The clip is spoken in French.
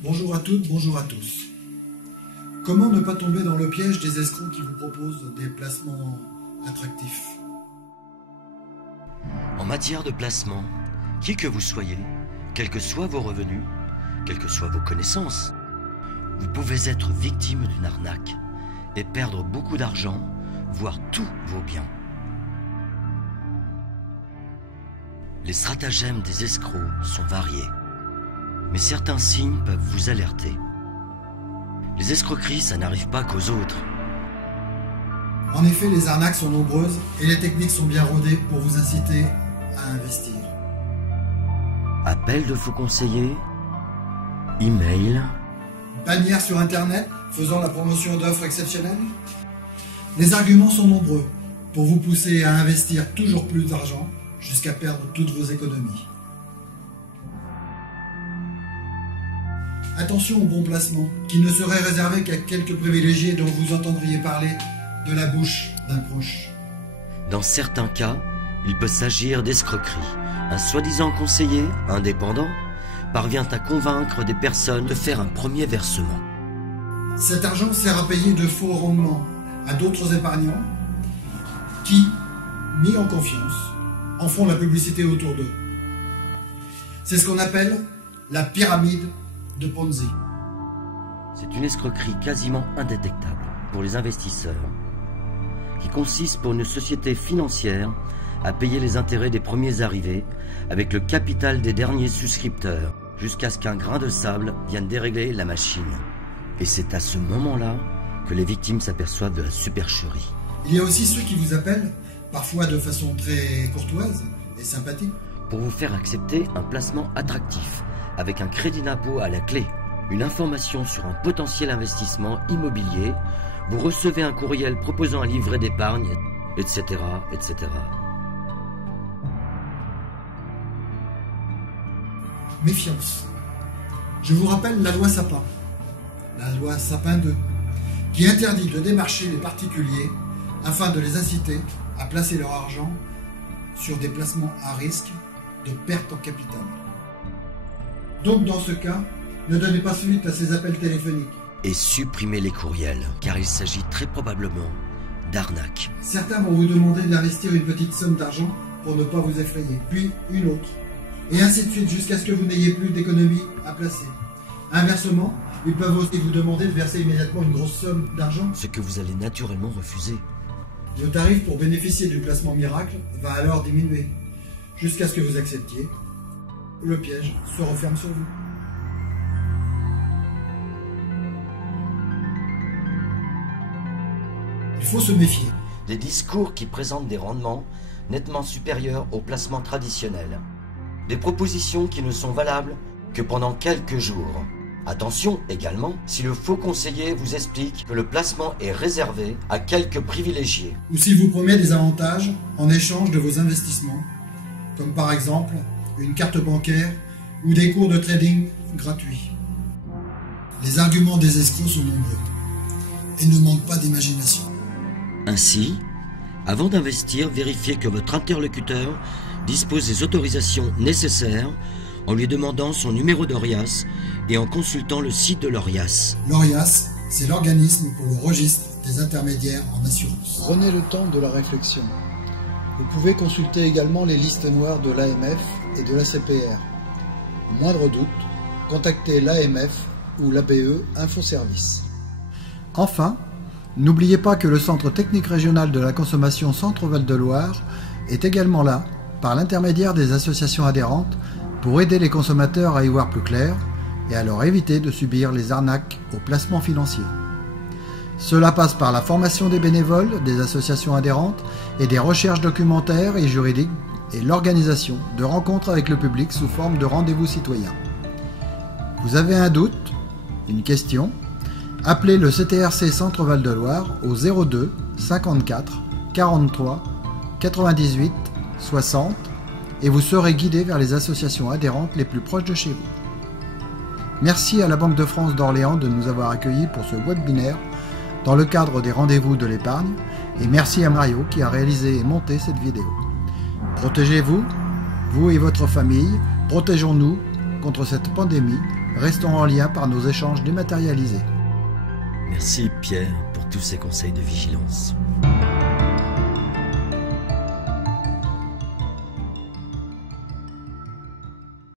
Bonjour à toutes, bonjour à tous. Comment ne pas tomber dans le piège des escrocs qui vous proposent des placements attractifs? En matière de placement, qui que vous soyez, quels que soient vos revenus, quelles que soient vos connaissances, vous pouvez être victime d'une arnaque et perdre beaucoup d'argent, voire tous vos biens. Les stratagèmes des escrocs sont variés, mais certains signes peuvent vous alerter. Les escroqueries, ça n'arrive pas qu'aux autres. En effet, les arnaques sont nombreuses et les techniques sont bien rodées pour vous inciter à investir. Appels de faux conseillers, emails, Bannières sur Internet faisant la promotion d'offres exceptionnelles. Les arguments sont nombreux pour vous pousser à investir toujours plus d'argent jusqu'à perdre toutes vos économies. Attention au bon placement, qui ne serait réservé qu'à quelques privilégiés dont vous entendriez parler de la bouche d'un proche. Dans certains cas, il peut s'agir d'escroquerie. Un soi-disant conseiller, indépendant, parvient à convaincre des personnes de faire un premier versement. Cet argent sert à payer de faux rendements à d'autres épargnants qui, mis en confiance, en font la publicité autour d'eux. C'est ce qu'on appelle la pyramide de Ponzi. C'est une escroquerie quasiment indétectable pour les investisseurs, qui consiste pour une société financière à payer les intérêts des premiers arrivés avec le capital des derniers souscripteurs, jusqu'à ce qu'un grain de sable vienne dérégler la machine. Et c'est à ce moment-là que les victimes s'aperçoivent de la supercherie. Il y a aussi ceux qui vous appellent, parfois de façon très courtoise et sympathique, pour vous faire accepter un placement attractif, avec un crédit d'impôt à la clé, une information sur un potentiel investissement immobilier, vous recevez un courriel proposant un livret d'épargne, etc., etc. Méfiance. Je vous rappelle la loi Sapin, la loi Sapin 2, qui interdit de démarcher les particuliers afin de les inciter à placer leur argent sur des placements à risque de perte en capital. Donc dans ce cas, ne donnez pas suite à ces appels téléphoniques. Et supprimez les courriels, car il s'agit très probablement d'arnaque. Certains vont vous demander d'investir une petite somme d'argent pour ne pas vous effrayer, puis une autre, et ainsi de suite jusqu'à ce que vous n'ayez plus d'économie à placer. Inversement, ils peuvent aussi vous demander de verser immédiatement une grosse somme d'argent. Ce que vous allez naturellement refuser. Le tarif pour bénéficier du placement miracle va alors diminuer, jusqu'à ce que vous acceptiez. Le piège se referme sur vous. Il faut se méfier. Des discours qui présentent des rendements nettement supérieurs aux placements traditionnels. Des propositions qui ne sont valables que pendant quelques jours. Attention également si le faux conseiller vous explique que le placement est réservé à quelques privilégiés. Ou s'il vous promet des avantages en échange de vos investissements, comme par exemple une carte bancaire ou des cours de trading gratuits. Les arguments des escrocs sont nombreux et ne manquent pas d'imagination. Ainsi, avant d'investir, vérifiez que votre interlocuteur dispose des autorisations nécessaires en lui demandant son numéro d'ORIAS et en consultant le site de l'ORIAS. L'ORIAS, c'est l'organisme pour le registre des intermédiaires en assurance. Prenez le temps de la réflexion. Vous pouvez consulter également les listes noires de l'AMF et de l'ACPR. Au moindre doute, contactez l'AMF ou l'APE Infoservice. Enfin, n'oubliez pas que le Centre technique régional de la consommation Centre-Val de Loire est également là, par l'intermédiaire des associations adhérentes, pour aider les consommateurs à y voir plus clair et à leur éviter de subir les arnaques aux placements financiers. Cela passe par la formation des bénévoles, des associations adhérentes et des recherches documentaires et juridiques et l'organisation de rencontres avec le public sous forme de rendez-vous citoyens. Vous avez un doute, une question? Appelez le CTRC Centre-Val de Loire au 02 54 43 98 60 et vous serez guidé vers les associations adhérentes les plus proches de chez vous. Merci à la Banque de France d'Orléans de nous avoir accueillis pour ce webinaire dans le cadre des rendez-vous de l'épargne et merci à Mario qui a réalisé et monté cette vidéo. Protégez-vous, vous et votre famille, protégeons-nous contre cette pandémie restons en lien par nos échanges dématérialisés. Merci Pierre pour tous ces conseils de vigilance.